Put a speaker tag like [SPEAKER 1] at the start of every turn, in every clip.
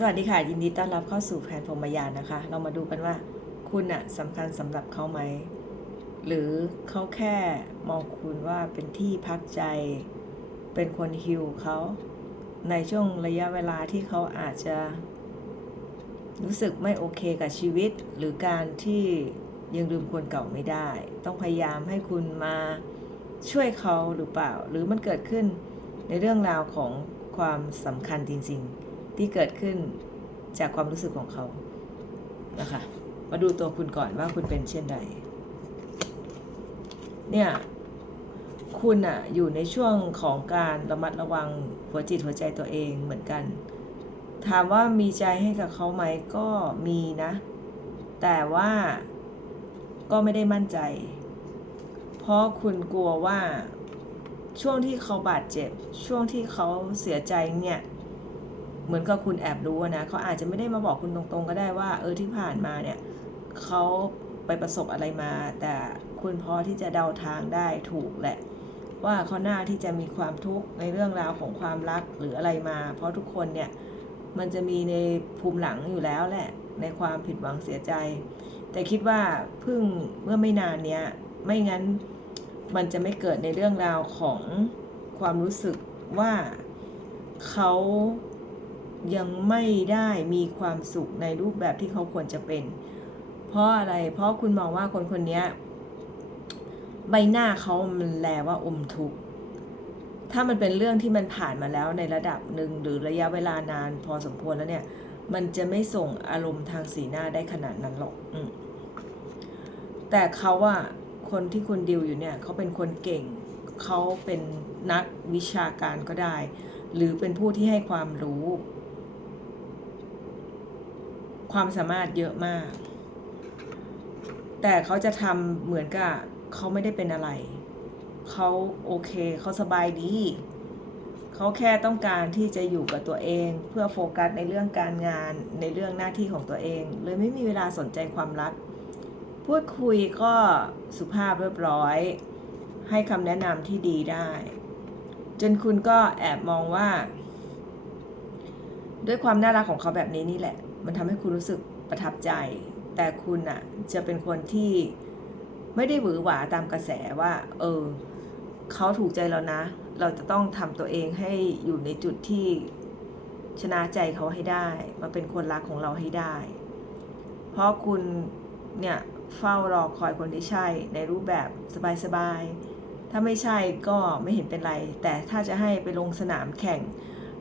[SPEAKER 1] สวัสดีค่ะ ยินดีต้อนรับเข้าสู่แผนพรมยานนะคะ เรามาดูกันว่าคุณอะสำคัญสำหรับเขาไหม หรือเขาแค่มองคุณว่าเป็นที่พักใจ เป็นคนฮิวเขา ในช่วงระยะเวลาที่เขาอาจจะ รู้สึกไม่โอเคกับชีวิต หรือการที่ยังลืมคนเก่าไม่ได้ ต้องพยายามให้คุณมาช่วยเขาหรือเปล่า หรือมันเกิดขึ้นในเรื่องราวของความสำคัญจริง ๆ ที่เกิดขึ้นจากความรู้สึกของเขานะคะมาดูตัวคุณก่อนว่าคุณเป็นเช่นใด เนี่ย คุณอะอยู่ในช่วงของการระมัดระวังหัวจิตหัวใจตัวเองเหมือนกัน ถามว่ามีใจให้กับเขาไหมก็มีนะ แต่ว่าก็ไม่ได้มั่นใจ เพราะคุณกลัวว่าช่วงที่เขาบาดเจ็บ ช่วงที่เขาเสียใจเนี่ย เหมือนกับคุณแอบรู้นะเขาอาจจะไม่ได้มาบอกคุณตรงๆ ก็ได้ว่า เออที่ผ่านมาเนี่ยเขาไปประสบอะไรมา แต่คุณพอที่จะเดาทางได้ถูกแหละ ว่าเขาหน้าที่จะมีความทุกข์ในเรื่องราวของความรักหรืออะไรมา เพราะทุกคนเนี่ยมันจะมีในภูมิหลังอยู่แล้วแหละ ในความผิดหวังเสียใจ แต่คิดว่าเพิ่งเมื่อไม่นานเนี้ยไม่งั้นมันจะไม่เกิดในเรื่องราวของความรู้สึกว่าเขา ยังไม่ได้มีความสุขในรูปแบบที่เขาควรจะเป็น เพราะอะไร เพราะคุณมองว่าคนคนนี้ใบหน้าเขามันแลว่าอมทุกข์ถ้ามันเป็นเรื่องที่มันผ่านมาแล้วในระดับหนึ่งหรือระยะเวลานานพอสมควรแล้วเนี่ย มันจะไม่ส่งอารมณ์ทางสีหน้าได้ขนาดนั้นหรอกอแต่เขาอะคนที่คุณดิวอยู่เนี่ยเขาเป็นคนเก่ง เขาเป็นนักวิชาการก็ได้ หรือเป็นผู้ที่ให้ความรู้ ความสามารถเยอะมาก แต่เขาจะทำเหมือนกับเขาไม่ได้เป็นอะไร เขาโอเคเขาสบายดี เขาแค่ต้องการที่จะอยู่กับตัวเอง เพื่อโฟกัสในเรื่องการงานในเรื่องหน้าที่ของตัวเอง เลยไม่มีเวลาสนใจความรัก พูดคุยก็สุภาพเรียบร้อย ให้คำแนะนำที่ดีได้ จนคุณก็แอบมองว่า ด้วยความน่ารักของเขาแบบนี้นี่แหละ มันทำให้คุณรู้สึกประทับใจ แต่คุณอะจะเป็นคนที่ไม่ได้หวือหวาตามกระแสว่า เออเขาถูกใจเรานะ เราจะต้องทำตัวเองให้อยู่ในจุดที่ชนะใจเขาให้ได้ มาเป็นคนรักของเราให้ได้ เพราะคุณเนี่ยเฝ้ารอคอยคนที่ใช่ในรูปแบบสบายๆ ถ้าไม่ใช่ก็ไม่เห็นเป็นไร แต่ถ้าจะให้ไปลงสนามแข่ง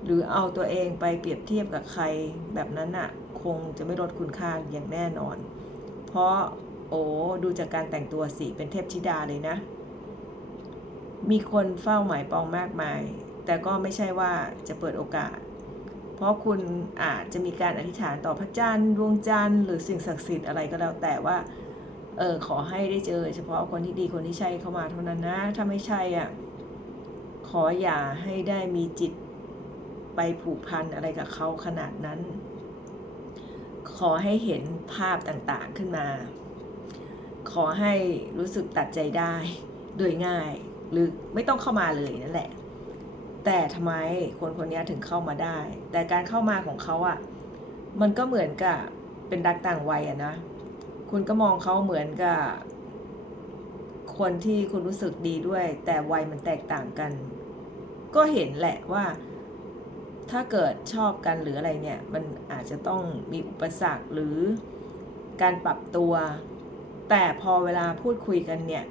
[SPEAKER 1] หรือเอาตัวเองไปเปรียบเทียบกับใครแบบนั้นน่ะคงจะไม่ลดคุณค่าอย่างแน่นอน เพราะโอ้ดูจากการแต่งตัวสิเป็นเทพธิดาเลยนะ มีคนเฝ้าหมายปองมากมาย แต่ก็ไม่ใช่ว่าจะเปิดโอกาส เพราะคุณอาจจะมีการอธิษฐานต่อพระจันทร์ดวงจันทร์หรือสิ่งศักดิ์สิทธิ์อะไรก็แล้วแต่ว่าเออขอให้ได้เจอ เฉพาะคนที่ดีคนที่ใช่เข้ามาเท่านั้นนะ ถ้าไม่ใช่อะขออย่าให้ได้มีจิต ไปผูกพันอะไรกับเขาขนาดนั้น ขอให้เห็นภาพต่างๆขึ้นมา ขอให้รู้สึกตัดใจได้โดยง่าย หรือไม่ต้องเข้ามาเลยนั่นแหละ แต่ทำไมคนคนนี้ถึงเข้ามาได้ แต่การเข้ามาของเขาอะ่ะ มันก็เหมือนกับเป็นรักต่างวัยอะนะ คุณก็มองเขาเหมือนกับคนที่คุณรู้สึกดีด้วย แต่วัยมันแตกต่างกัน ก็เห็นแหละว่า ถ้าเกิดชอบกันหรืออะไรเนี่ย มันอาจจะต้องมีอุปสรรคหรือการปรับตัว แต่พอเวลาพูดคุยกันเนี่ย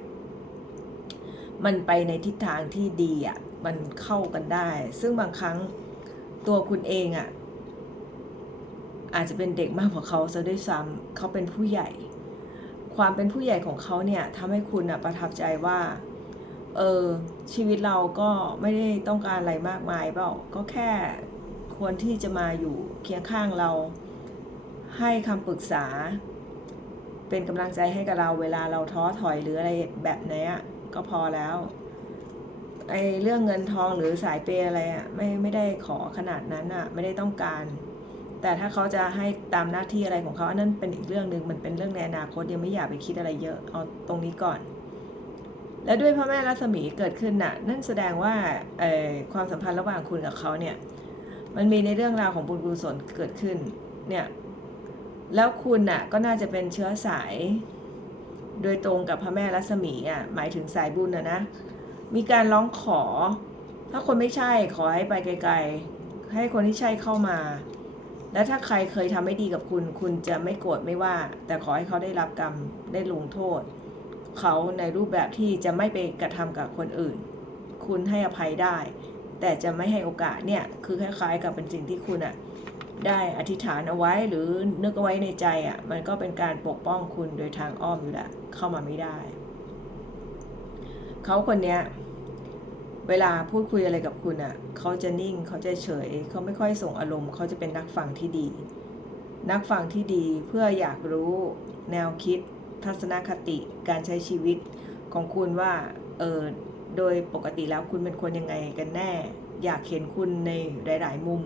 [SPEAKER 1] มันไปในทิศทางที่ดีอะ่ะ มันเข้ากันได้ ซึ่งบางครั้งตัวคุณเองอะ่ะ อาจจะเป็นเด็กมากกว่าเขาซะด้วยซ้ำเขาเป็นผู้ใหญ่ ความเป็นผู้ใหญ่ของเขาเนี่ยทำให้คุณอะประทับใจว่าเออชีวิตเราก็ไม่ได้ต้องการอะไรมากมายเปล่าก็แค่ ควรที่จะมาอยู่เคียงข้างเรา ให้คำปรึกษา เป็นกำลังใจให้กับเราเวลาเราท้อถอยหรืออะไรแบบนี้ก็พอแล้วไอเรื่องเงินทองหรือสายเปย์อะไรอะไม่ไม่ได้ขอขนาดนั้นอะไม่ได้ต้องการ แต่ถ้าเขาจะให้ตามหน้าที่อะไรของเขาอันนั้นเป็นอีกเรื่องหนึ่งมันเป็นเรื่องในอนาคตยังไม่อยากไปคิดอะไรเยอะเอาตรงนี้ก่อน และด้วยพระแม่รัศมีเกิดขึ้นน่ะ นั่นแสดงว่าความสัมพันธ์ระหว่างคุณกับเขาเนี่ย มันมีในเรื่องราวของบุญกุศลเกิดขึ้นเนี่ยแล้วคุณน่ะก็น่าจะเป็นเชื้อสาย โดยตรงกับพระแม่รัศมีอะหมายถึงสายบุญนะนะ มีการร้องขอ ถ้าคนไม่ใช่ขอให้ไปไกลๆ ให้คนที่ใช่เข้ามา แล้วถ้าใครเคยทำไม่ดีกับคุณ คุณจะไม่โกรธไม่ว่า แต่ขอให้เขาได้รับกรรมได้ลงโทษ เขาในรูปแบบที่จะไม่ไปกระทำกับคนอื่น คุณให้อภัยได้ แต่จะไม่ให้โอกาสเนี่ยคือคล้ายๆ กับเป็นสิ่งที่คุณอะได้อธิษฐานเอาไว้หรือนึกเอาไว้ในใจอะมันก็เป็นการปกป้องคุณโดยทางอ้อมอยู่ล้วเข้ามาไม่ได้ เขาคนเนี้ยเวลาพูดคุยอะไรกับคุณอะ่ะเขาจะนิ่งเขาจะเฉย เขาไม่ค่อยส่งอารมณ์เขาจะเป็นนักฟังที่ดี นักฟังที่ดีเพื่ออยากรู้แนวคิดทัศนคติการใช้ชีวิตของคุณว่าเออ โดยปกติแล้วคุณเป็นคนยังไงกันแน่ อยากเห็นคุณในหลาย ๆ มุม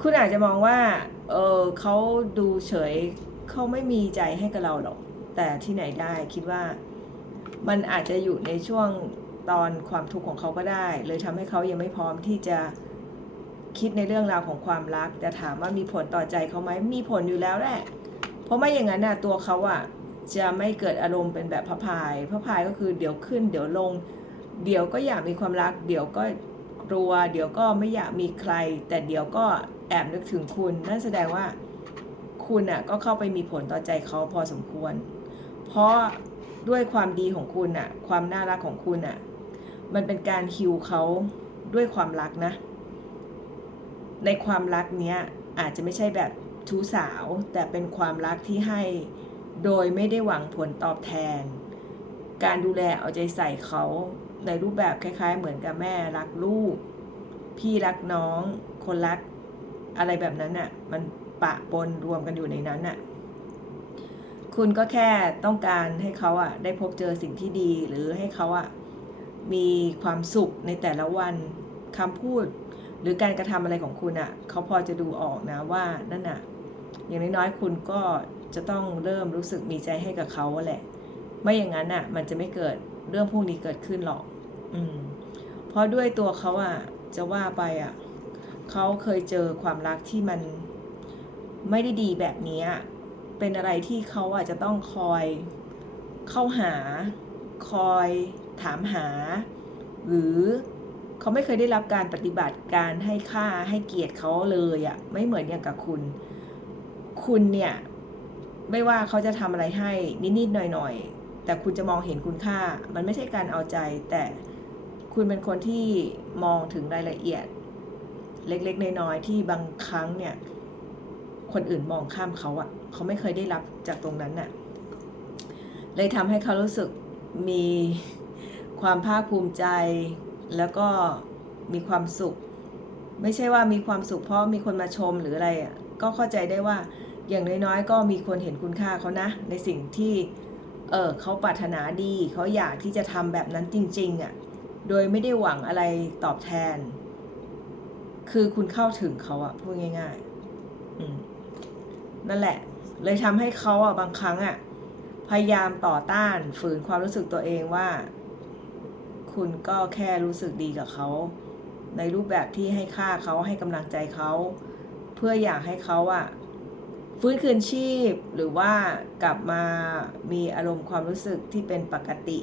[SPEAKER 1] คุณอาจจะมองว่า เออเขาดูเฉยเขาไม่มีใจให้กับเราหรอก แต่ที่ไหนได้คิดว่ามันอาจจะอยู่ในช่วงตอนความทุกข์ของเขาก็ได้ เลยทำให้เขายังไม่พร้อมที่จะคิดในเรื่องราวของความรัก แต่ถามว่ามีผลต่อใจเขาไหมมีผลอยู่แล้วแหละ เพราะไม่อย่างนั้นน่ะตัวเขาอะ จะไม่เกิดอารมณ์เป็นแบบพระพายพระพายก็คือเดี๋ยวขึ้น เดี๋ยวลง เดี๋ยวก็อยากมีความรัก เดี๋ยวก็กลัว เดี๋ยวก็ไม่อยากมีใคร แต่เดี๋ยวก็แอบนึกถึงคุณ นั่นแสดงว่าคุณอะก็เข้าไปมีผลต่อใจเขาพอสมควร เพราะด้วยความดีของคุณอะความน่ารักของคุณอะมันเป็นการฮิวเขาด้วยความรักนะ ในความรักเนี้ยอาจจะไม่ใช่แบบชู้สาว แต่เป็นความรักที่ให้ โดยไม่ได้หวังผลตอบแทน การดูแลเอาใจใส่เขาในรูปแบบคล้าย ๆ เหมือนกับแม่รักลูก พี่รักน้อง คนรัก อะไรแบบนั้นน่ะ มันปะปนรวมกันอยู่ในนั้นน่ะ คุณก็แค่ต้องการให้เขาอะ ได้พบเจอสิ่งที่ดีหรือให้เขาอะ มีความสุขในแต่ละวันคำพูด หรือการกระทำอะไรของคุณอะ เขาพอจะดูออกนะว่านั่นอะ อย่างน้อยๆคุณก็ จะต้องเริ่มรู้สึกมีใจให้กับเขาแหละ ไม่อย่างนั้นอะ มันจะไม่เกิดเรื่องพวกนี้เกิดขึ้นหรอก อืม เพราะด้วยตัวเขาอะ จะว่าไปอะเขาเคยเจอความรักที่มันไม่ได้ดีแบบนี้เป็นอะไรที่เขาอาจจะต้องคอยเข้าหา คอยถามหา หรือเขาไม่เคยได้รับการปฏิบัติการให้ค่าให้เกียรติเขาเลยอะ่ะไม่เหมือนอย่างกับคุณ คุณเนี่ย ไม่ว่าเขาจะทำอะไรให้นิดๆหน่อยๆ แต่คุณจะมองเห็นคุณค่า มันไม่ใช่การเอาใจ แต่คุณเป็นคนที่มองถึงรายละเอียด เล็กๆน้อยๆที่บางครั้งเนี่ย คนอื่นมองข้ามเขาอะเขาไม่เคยได้รับจากตรงนั้นน่ะ เลยทำให้เขารู้สึกมีความภาคภูมิใจ แล้วก็มีความสุข ไม่ใช่ว่ามีความสุขเพราะมีคนมาชมหรืออะไรอะก็เข้าใจได้ว่า อย่างน้อยๆ ก็มีคนเห็นคุณค่าเขานะ ในสิ่งที่ เออเขาปรารถนาดี เขาอยากที่จะทำแบบนั้นจริง ๆอะ โดยไม่ได้หวังอะไรตอบแทน คือคุณเข้าถึงเขาอะพูดง่ายๆนั่นแหละ เลยทำให้เขาอะบางครั้งอะพยายามต่อต้านฝืนความรู้สึกตัวเองว่า คุณก็แค่รู้สึกดีกับเขาในรูปแบบที่ให้ค่าเขาให้กำลังใจเขา เพื่ออยากให้เขาอะ ฟื้นคืนชีพหรือว่ากลับมามีอารมณ์ความรู้สึกที่เป็นปกติ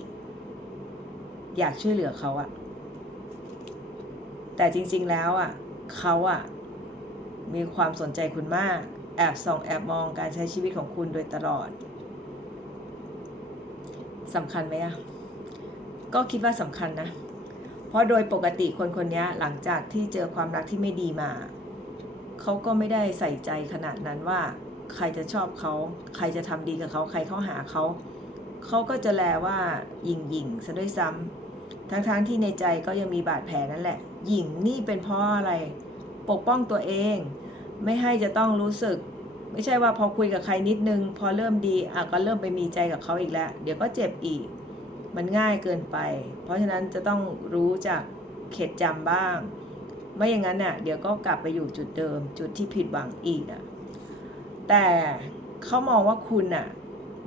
[SPEAKER 1] อยากช่วยเหลือเขาอะแต่จริงๆแล้วอะเขาอะมีความสนใจคุณมาก แอบส่องแอบมองการใช้ชีวิตของคุณโดยตลอดสำคัญไหมอะก็คิดว่าสำคัญนะ เพราะโดยปกติคนคนนี้หลังจากที่เจอความรักที่ไม่ดีมา เขาก็ไม่ได้ใส่ใจขนาดนั้นว่า ใครจะชอบเขา ใครจะทำดีกับเขา ใครเข้าหาเขา เขาก็จะแลว่าหยิ่งหยิงซะด้วยซ้ำทั้งๆทที่ในใจก็ยังมีบาดแผลนั่นแหละ หยิ่งนี่เป็นเพราะอะไร ปกป้องตัวเอง ไม่ให้จะต้องรู้สึก ไม่ใช่ว่าพอคุยกับใครนิดนึง พอเริ่มดีอะก็เริ่มไปมีใจกับเขาอีกแล้ว เดี๋ยวก็เจ็บอีก มันง่ายเกินไป เพราะฉะนั้นจะต้องรู้จักเข็ดจำบ้าง ไม่อย่างนั้นน่ะ เดี๋ยวก็กลับไปอยู่จุดเดิม จุดที่ผิดหวังอีกอะ แต่เขามองว่าคุณน่ะ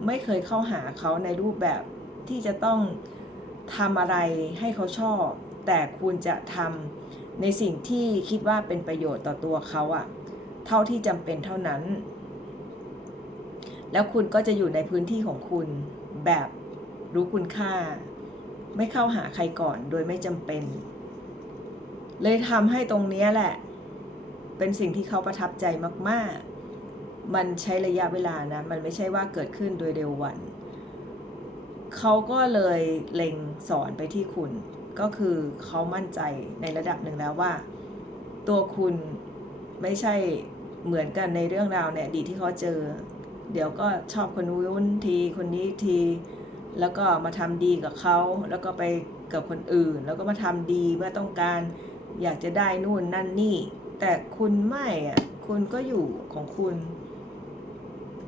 [SPEAKER 1] ไม่เคยเข้าหาเขาในรูปแบบที่จะต้องทำอะไรให้เขาชอบ แต่คุณจะทำในสิ่งที่คิดว่าเป็นประโยชน์ต่อตัวเขาอะเท่าที่จำเป็นเท่านั้น แล้วคุณก็จะอยู่ในพื้นที่ของคุณแบบรู้คุณค่า ไม่เข้าหาใครก่อนโดยไม่จำเป็น เลยทำให้ตรงนี้แหละ เป็นสิ่งที่เขาประทับใจมาก ๆ มันใช้ระยะเวลานะ มันไม่ใช่ว่าเกิดขึ้นโดยเร็ววัน เขาก็เลยเล็งสอนไปที่คุณ ก็คือเขามั่นใจในระดับหนึ่งแล้วว่า ตัวคุณไม่ใช่เหมือนกันในเรื่องราวในอดีตที่เขาเจอ เดี๋ยวก็ชอบคนนู้นทีคนนี้ที แล้วก็มาทำดีกับเขา แล้วก็ไปกับคนอื่น แล้วก็มาทำดีเมื่อต้องการอยากจะได้นู่นนั่นนี่ แต่คุณไม่อะ คุณก็อยู่ของคุณ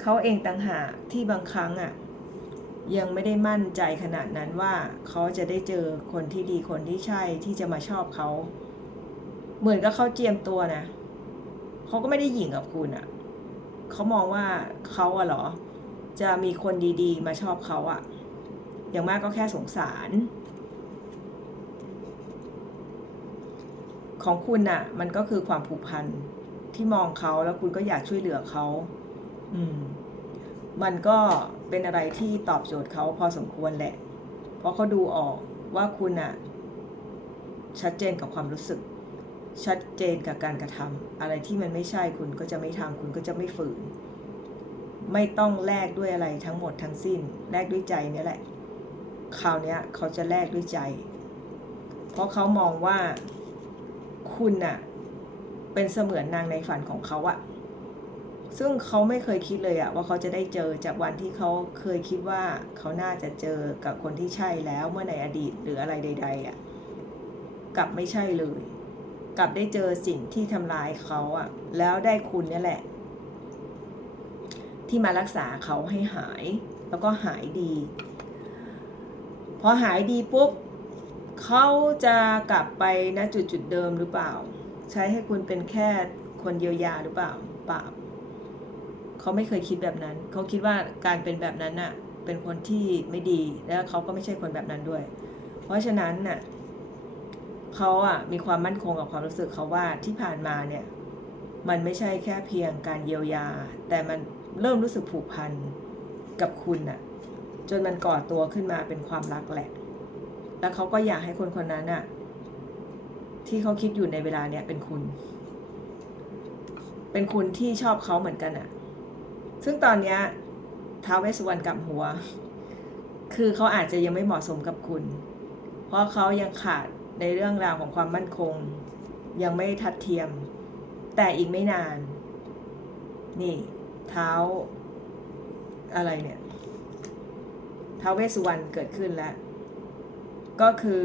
[SPEAKER 1] เขาเองต่างหากที่บางครั้งอะยังไม่ได้มั่นใจขนาดนั้นว่าเขาจะได้เจอคนที่ดีคนที่ใช่ที่จะมาชอบเขาเหมือนกับเขาเจียมตัวนะเขาก็ไม่ได้หยิ่งกับคุณอะเขามองว่าเขาอะหรอ จะมีคนดีๆ มาชอบเขาอะอย่างมากก็แค่สงสาร ของคุณน่ะ มันก็คือความผูกพันที่มองเขาแล้วคุณก็อยากช่วยเหลือเขา มันก็เป็นอะไรที่ตอบโจทย์เขาพอสมควรแหละ เพราะเขาดูออกว่าคุณน่ะชัดเจนกับความรู้สึก ชัดเจนกับการกระทำอะไรที่มันไม่ใช่คุณก็จะไม่ทำคุณก็จะไม่ฝืน ไม่ต้องแลกด้วยอะไรทั้งหมดทั้งสิ้น แลกด้วยใจเนี่ยแหละ คราวนี้เขาจะแลกด้วยใจ เพราะเขามองว่าคุณน่ะเป็นเสมือนนางในฝันของเขาอะ ซึ่งเขาไม่เคยคิดเลยอะว่าเขาจะได้เจอจากวันที่เขาเคยคิดว่าเขาน่าจะเจอกับคนที่ใช่แล้วเมื่อในอดีตหรืออะไรใด ๆอะกลับไม่ใช่เลย กลับได้เจอสิ่งที่ทำลายเขาอะแล้วได้คุณนี่แหละ ที่มารักษาเขาให้หาย แล้วก็หายดี พอหายดีปุ๊บเขาจะกลับไปณจุดจุดเดิมหรือเปล่า ใช้ให้คุณเป็นแค่คนเยียวยาหรือเปล่าเปล่า เขาไม่เคยคิดแบบนั้น เขาคิดว่าการเป็นแบบนั้นน่ะ เป็นคนที่ไม่ดี แล้วเขาก็ไม่ใช่คนแบบนั้นด้วย เพราะฉะนั้นน่ะเขาอะมีความมั่นคงกับความรู้สึกเขาว่าที่ผ่านมาเนี่ย มันไม่ใช่แค่เพียงการเยียวยา แต่มันเริ่มรู้สึกผูกพันกับคุณน่ะ จนมันก่อตัวขึ้นมาเป็นความรักแหละ แล้วเขาก็อยากให้คนคนนั้นน่ะ ที่เขาคิดอยู่ในเวลาเนี่ยเป็นคุณ เป็นคุณที่ชอบเขาเหมือนกันอะ ซึ่งตอนเนี้ยท้าวเวสสุวรรณกับหัว คือเขาอาจจะยังไม่เหมาะสมกับคุณ เพราะเขายังขาดในเรื่องราวของความมั่นคง ยังไม่ทัดเทียม แต่อีกไม่นาน นี่เท้าอะไรเนี่ยท้าเวสสุวรรณเกิดขึ้นแล้ว ก็คือ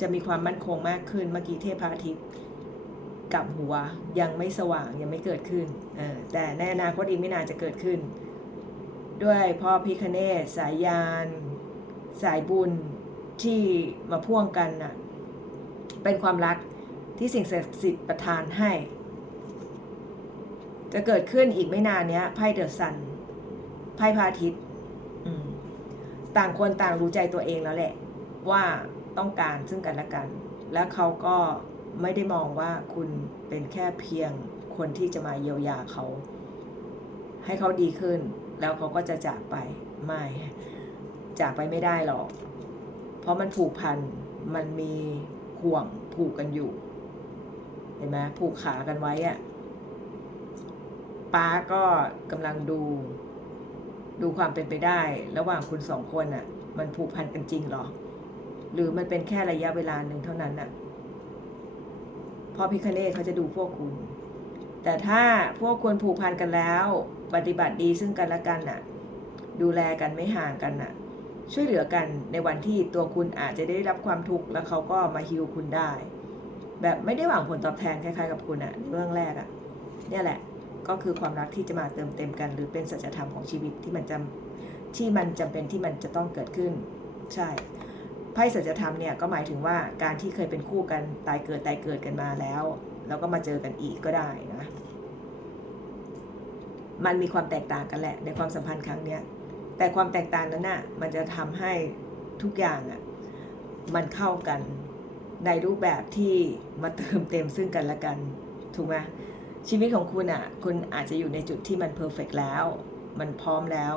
[SPEAKER 1] จะมีความมั่นคงมากขึ้นเมื่อกี้เทพพระอาทิตย์ กับหัวยังไม่สว่างยังไม่เกิดขึ้น แต่ในอนาคตอีกไม่นานจะเกิดขึ้น ด้วยพ่อพิคเนศสายยาน สายบุญที่มาพ่วงกันน่ะเป็นความรักที่สิ่งศักดิ์สิทธิ์ประทานให้ จะเกิดขึ้นอีกไม่นานเนี้ยไพ่เดอะซันไพ่พระอาทิตย์ต่างคนต่างรู้ใจตัวเองแล้วแหละ ว่าต้องการซึ่งกันและกัน แล้วเขาก็ ไม่ได้มองว่าคุณเป็นแค่เพียงคนที่จะมาเยียวยาเขา ให้เขาดีขึ้น แล้วเขาก็จะจากไปไม่ จากไปไม่ได้หรอก เพราะมันผูกพันมันมีห่วงผูกกันอยู่ เห็นไหมผูกขากันไว้อะป้าก็กำลังดู ดูความเป็นไปได้ ระหว่างคุณสองคนอะมันผูกพันกันจริงหรอ หรือมันเป็นแค่ระยะเวลาหนึ่งเท่านั้นน่ะ พ่อพิคเนตเขาจะดูพวกคุณ แต่ถ้าพวกคุณผูกพันกันแล้ว ปฏิบัติดีซึ่งกันและกันน่ะ ดูแลกันไม่ห่างกันน่ะ ช่วยเหลือกันในวันที่ตัวคุณอาจจะได้รับความทุกข์แล้วเขาก็มาฮิวคุณได้ แบบไม่ได้หวังผลตอบแทนคล้ายๆกับคุณอะในเรื่องแรกอะเนี่ยแหละก็คือความรักที่จะมาเติมเต็มกัน หรือเป็นสัจธรรมของชีวิตที่มันจำที่มันจำเป็นที่มันจะต้องเกิดขึ้น ใช่ ไพ่สัจธรรมเนี่ยก็หมายถึงว่าการที่เคยเป็นคู่กันตายเกิดตายเกิดกันมาแล้ว แล้วก็มาเจอกันอีกก็ได้นะ มันมีความแตกต่างกันแหละ ในความสัมพันธ์ครั้งเนี้ยแต่ความแตกต่างนั้นน่ะมันจะทำให้ทุกอย่างอะมันเข้ากันในรูปแบบที่มาเติมเต็มซึ่งกันและกันถูกไหมชีวิตของคุณอะคุณอาจจะอยู่ในจุดที่มันเพอร์เฟกแล้ว มันพร้อมแล้ว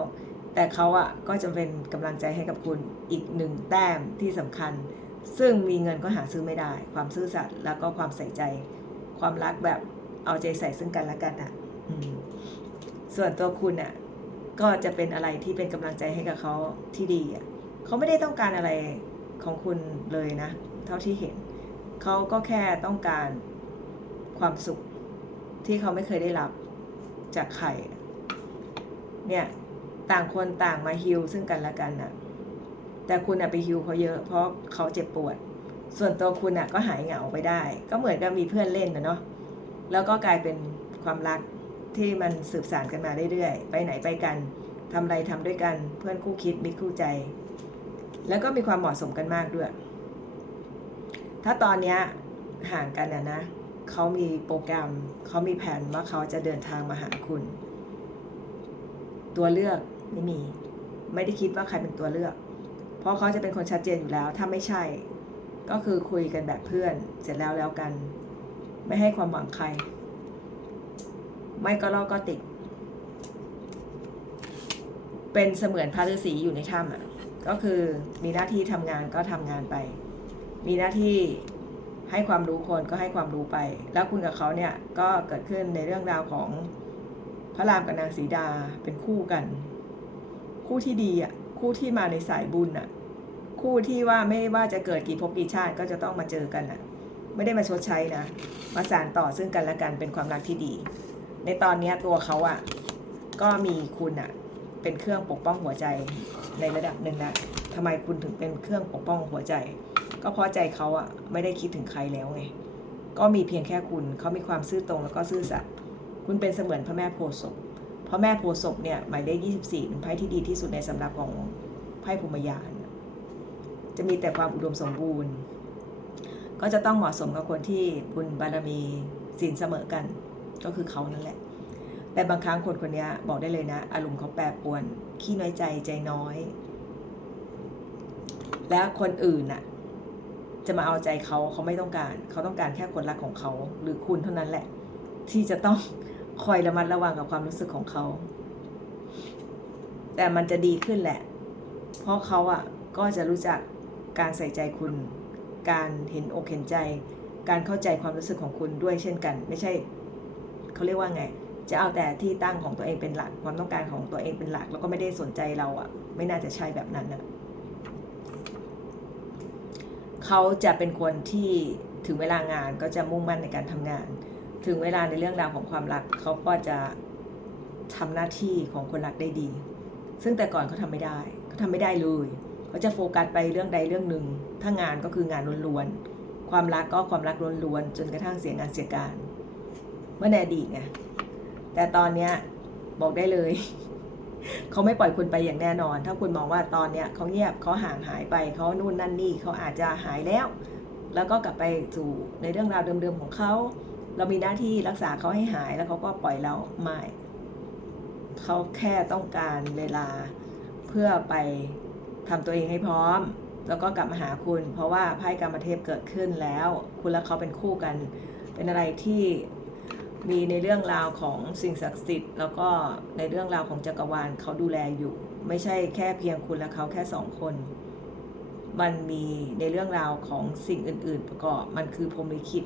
[SPEAKER 1] แต่เขาอะก็จะเป็นกำลังใจให้กับคุณ อีกหนึ่งแต้มที่สำคัญ ซึ่งมีเงินก็หาซื้อไม่ได้ ความซื่อสัตย์แล้วก็ความใส่ใจ ความรักแบบเอาใจใส่ซึ่งกันและกันอะส่วนตัวคุณอะก็จะเป็นอะไรที่เป็นกำลังใจให้กับเขาที่ดีอะเขาไม่ได้ต้องการอะไรของคุณเลยนะ เท่าที่เห็น เขาก็แค่ต้องการความสุขที่เขาไม่เคยได้รับจากใครเนี่ย ต่างคนต่างมาฮิลซึ่งกันและกันน่ะ แต่คุณอะไปฮิลเขาเยอะเพราะเขาเจ็บปวด ส่วนตัวคุณอะก็หายเหงาไปได้ ก็เหมือนกับมีเพื่อนเล่นนะเนาะแล้วก็กลายเป็นความรักที่มันสืบสานกันมาเรื่อยๆ ไปไหนไปกันทำอะไรทำด้วยกันเพื่อนคู่คิดมิตรคู่ใจ แล้วก็มีความเหมาะสมกันมากด้วย ถ้าตอนเนี้ยห่างกันนะนะเขามีโปรแกรมเขามีแผนว่าเขาจะเดินทางมาหาคุณ ตัวเลือกไม่มี ไม่ได้คิดว่าใครเป็นตัวเลือก เพราะเขาจะเป็นคนชัดเจนอยู่แล้ว ถ้าไม่ใช่ ก็คือคุยกันแบบเพื่อน เสร็จแล้วแล้วกัน ไม่ให้ความหวังใคร ไม่ก็ลอกก็ติด เป็นเสมือนพระฤาษีอยู่ในถ้ำอะ ก็คือมีหน้าที่ทำงานก็ทำงานไป มีหน้าที่ให้ความรู้คนก็ให้ความรู้ไป แล้วคุณกับเขาเนี่ยก็เกิดขึ้นในเรื่องราวของพระรามกับนางสีดาเป็นคู่กัน คู่ที่ดีอะ คู่ที่มาในสายบุญอะ คู่ที่ว่าไม่ว่าจะเกิดกี่ภพกี่ชาติก็จะต้องมาเจอกันอะ ไม่ได้มาชดใช้นะ มาสานต่อซึ่งกันและกันเป็นความรักที่ดี ในตอนนี้ตัวเขาอะ ก็มีคุณอะ เป็นเครื่องปกป้องหัวใจในระดับหนึ่งนะทำไมคุณถึงเป็นเครื่องปกป้องหัวใจ ก็เพราะใจเขาอะไม่ได้คิดถึงใครแล้วไง ก็มีเพียงแค่คุณเขามีความซื่อตรงแล้วก็ซื่อสัตย์ คุณเป็นเสมือนพระแม่โพธิ์ศพ พระแม่โพศพเนี่ยหมายเลข24เป็นไพ่ที่ดีที่สุดในสำรับของไพ่ภูมิยานจะมีแต่ความอุดมสมบูรณ์ ก็จะต้องเหมาะสมกับคนที่บุญบารมีศีลเสมอกัน ก็คือเขานั่นแหละ แต่บางครั้งคนคนนี้บอกได้เลยนะ อารมณ์เขาแปรปรวน ขี้น้อยใจใจน้อย และคนอื่นน่ะจะมาเอาใจเขาเขาไม่ต้องการ เขาต้องการแค่คนรักของเขา หรือคุณเท่านั้นแหละ ที่จะต้อง คอยระมัดระวังกับความรู้สึกของเขา แต่มันจะดีขึ้นแหละ เพราะเขาอะก็จะรู้จักการใส่ใจคุณ การเห็นอกเห็นใจ การเข้าใจความรู้สึกของคุณด้วยเช่นกัน ไม่ใช่เขาเรียกว่าไง จะเอาแต่ที่ตั้งของตัวเองเป็นหลัก ความต้องการของตัวเองเป็นหลัก แล้วก็ไม่ได้สนใจเราอะ ไม่น่าจะใช่แบบนั้นนะเขาจะเป็นคนที่ถึงเวลางานก็จะมุ่งมั่นในการทำงาน ถึงเวลาในเรื่องราวของความรักเขาก็จะทำหน้าที่ของคนรักได้ดี ซึ่งแต่ก่อนเขาทำไม่ได้เขาทำไม่ได้เลยเขาจะโฟกัสไปเรื่องใดเรื่องหนึ่ง ถ้างานก็คืองานล้วนๆ ความรักก็ความรักล้วนๆ จนกระทั่งเสียงานเสียการ เมื่อในอดีตไง แต่ตอนเนี้ยบอกได้เลย เขาไม่ปล่อยคุณไปอย่างแน่นอน ถ้าคุณมองว่าตอนเนี้ยเขาเงียบเขาห่างหายไปเขานู่นนั่นนี่เขาอาจจะหายแล้ว แล้วก็กลับไปสู่ในเรื่องราวเดิมๆของเขา เรามีหน้าที่รักษาเขาให้หายแล้วเขาก็ปล่อยเราไม่เขาแค่ต้องการเวลาเพื่อไปทำตัวเองให้พร้อม แล้วก็กลับมาหาคุณ เพราะว่าไพ่กรรมเทพเกิดขึ้นแล้ว คุณและเขาเป็นคู่กัน เป็นอะไรที่มีในเรื่องราวของสิ่งศักดิ์สิทธิ์ แล้วก็ในเรื่องราวของจักรวาลเขาดูแลอยู่ ไม่ใช่แค่เพียงคุณและเขาแค่สองคน มันมีในเรื่องราวของสิ่งอื่น ๆ ประกอบมันคือพรหมลิขิต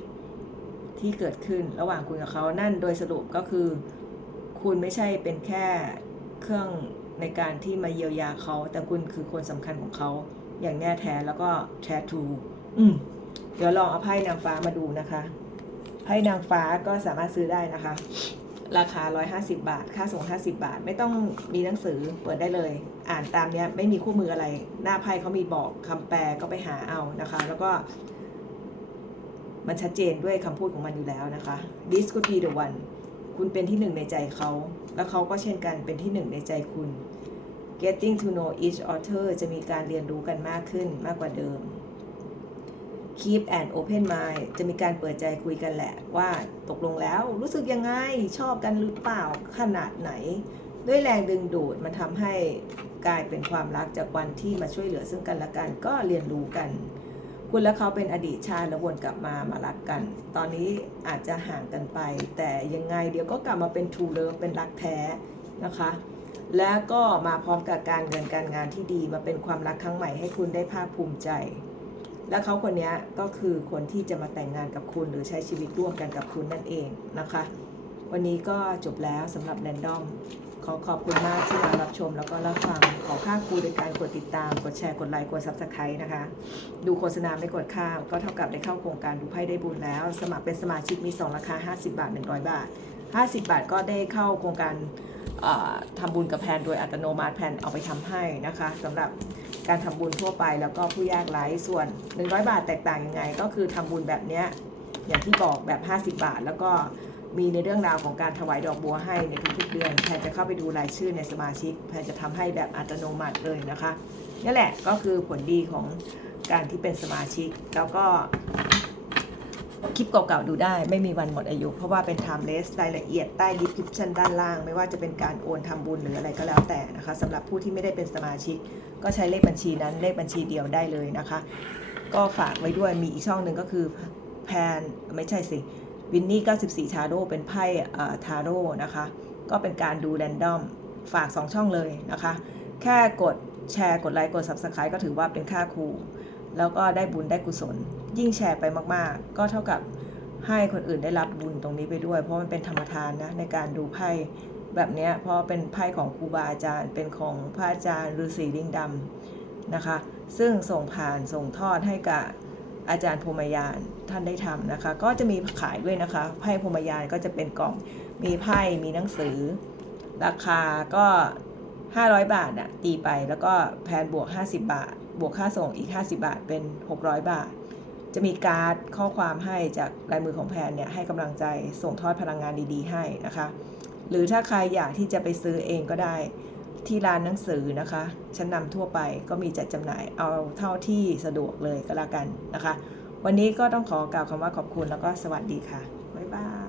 [SPEAKER 1] ที่เกิดขึ้นระหว่างคุณกับเขานั่นโดยสรุปก็คือ คุณไม่ใช่เป็นแค่เครื่องในการที่มาเยียวยาเขา แต่คุณคือคนสำคัญของเขา อย่างแน่แท้แล้วก็แท้ทูอืมเดี๋ยวลองเอาไพ่นางฟ้ามาดูนะคะไพ่นางฟ้าก็สามารถซื้อได้นะคะ ราคา 150 บาท ค่าส่ง 50 บาท ไม่ต้องมีหนังสือเปิดได้เลย อ่านตามเนี้ยไม่มีคู่มืออะไร หน้าไพ่เขามีบอกคำแปลก็ไปหาเอานะคะ แล้วก็ มันชัดเจนด้วยคำพูดของมันอยู่แล้วนะคะ this could be the one คุณเป็นที่หนึ่งในใจเขา แล้วเขาก็เช่นกันเป็นที่หนึ่งในใจคุณ getting to know each other จะมีการเรียนรู้กันมากขึ้นมากกว่าเดิม keep an open mind จะมีการเปิดใจคุยกันแหละว่าตกลงแล้วรู้สึกยังไง ชอบกันหรือเปล่าขนาดไหน ด้วยแรงดึงดูดมันทำให้กลายเป็นความรักจากวันที่มาช่วยเหลือซึ่งกันและกันก็เรียนรู้กัน คุณและเขาเป็นอดีตชาติแล้ววนกลับมามารักกัน ตอนนี้อาจจะห่างกันไป แต่ยังไงเดี๋ยวก็กลับมาเป็น true love เป็นรักแท้นะคะ แล้วก็มาพร้อมกับการเงินการงานที่ดีมาเป็นความรักครั้งใหม่ให้คุณได้ภาคภูมิใจ และเขาคนนี้ก็คือคนที่จะมาแต่งงานกับคุณหรือใช้ชีวิตร่วมกันกับคุณนั่นเองนะคะ วันนี้ก็จบแล้วสำหรับแรนดอม ขอขอบคุณมากที่มารับชมแล้วก็รับฟัง ขอค่าครูโดยการกดติดตาม กดแชร์ กดไลค์ กด subscribe นะคะ ดูโฆษณาไม่กดข้าม ก็เท่ากับได้เข้าโครงการดูไพ่ได้บุญแล้ว สมัครเป็นสมาชิกมี 2 ราคา 50 บาท 100 บาท 50 บาทก็ได้เข้าโครงการเอ่อทำบุญกับแพนโดยอัตโนมัติแพนเอาไปทำให้นะคะสำหรับการทำบุญทั่วไปแล้วก็ผู้ยากไร้ส่วน 100 บาทแตกต่างยังไง ก็คือทำบุญแบบเนี้ยอย่างที่บอกแบบ 50 บาทแล้วก็ มีในเรื่องราวของการถวายดอกบัวให้ในทุกๆเดือนแพนจะเข้าไปดูรายชื่อในสมาชิกแพนจะทำให้แบบอัตโนมัติเลยนะคะนี่แหละก็คือผลดีของการที่เป็นสมาชิก แล้วก็คลิปเก่าๆดูได้ไม่มีวันหมดอายุ เพราะว่าเป็น timeless รายละเอียดใต้ description ด้านล่าง ไม่ว่าจะเป็นการโอนทำบุญหรืออะไรก็แล้วแต่นะคะสำหรับผู้ที่ไม่ได้เป็นสมาชิก ก็ใช้เลขบัญชีนั้นเลขบัญชีเดียวได้เลยนะคะ ก็ฝากไว้ด้วยมีอีกช่องหนึ่งก็คือแพนไม่ใช่สิ วินนี่ 94 ทาโร่เป็นไพ่ทาโร่นะคะ ก็เป็นการดูแรนดอมฝาก 2 ช่องเลยนะคะ แค่กดแชร์กดไลค์กด Subscribe ก็ถือว่าเป็นค่าครู แล้วก็ได้บุญได้กุศล ยิ่งแชร์ไปมากๆ ก็เท่ากับให้คนอื่นได้รับบุญตรงนี้ไปด้วย เพราะมันเป็นธรรมทานนะในการดูไพ่แบบเนี้ยเพราะเป็นไพ่ของครูบาอาจารย์ เป็นของพระอาจารย์ฤาษีลิงดำนะคะ ซึ่งส่งผ่านส่งทอดให้กับ อาจารย์พรมยานท่านได้ทำนะคะ ก็จะมีขายด้วยนะคะไพ่พรมยานก็จะเป็นกล่องมีไพ่มีหนังสือ ราคาก็ 500 บาทน่ะตีไปแล้วก็แพนบวก 50 บาท บวกค่าส่งอีก 50 บาทเป็น 600 บาท จะมีการ์ดข้อความให้จากลายมือของแพนเนี่ยให้กำลังใจส่งทอดพลังงานดีๆ ให้นะคะ หรือถ้าใครอยากที่จะไปซื้อเองก็ได้ ที่ร้านหนังสือนะคะชั้นนำทั่วไปก็มีจัดจำหน่ายเอาเท่าที่สะดวกเลยก็แล้วกันนะคะ วันนี้ก็ต้องขอกล่าวคำว่าขอบคุณแล้วก็สวัสดีค่ะ บ๊ายบาย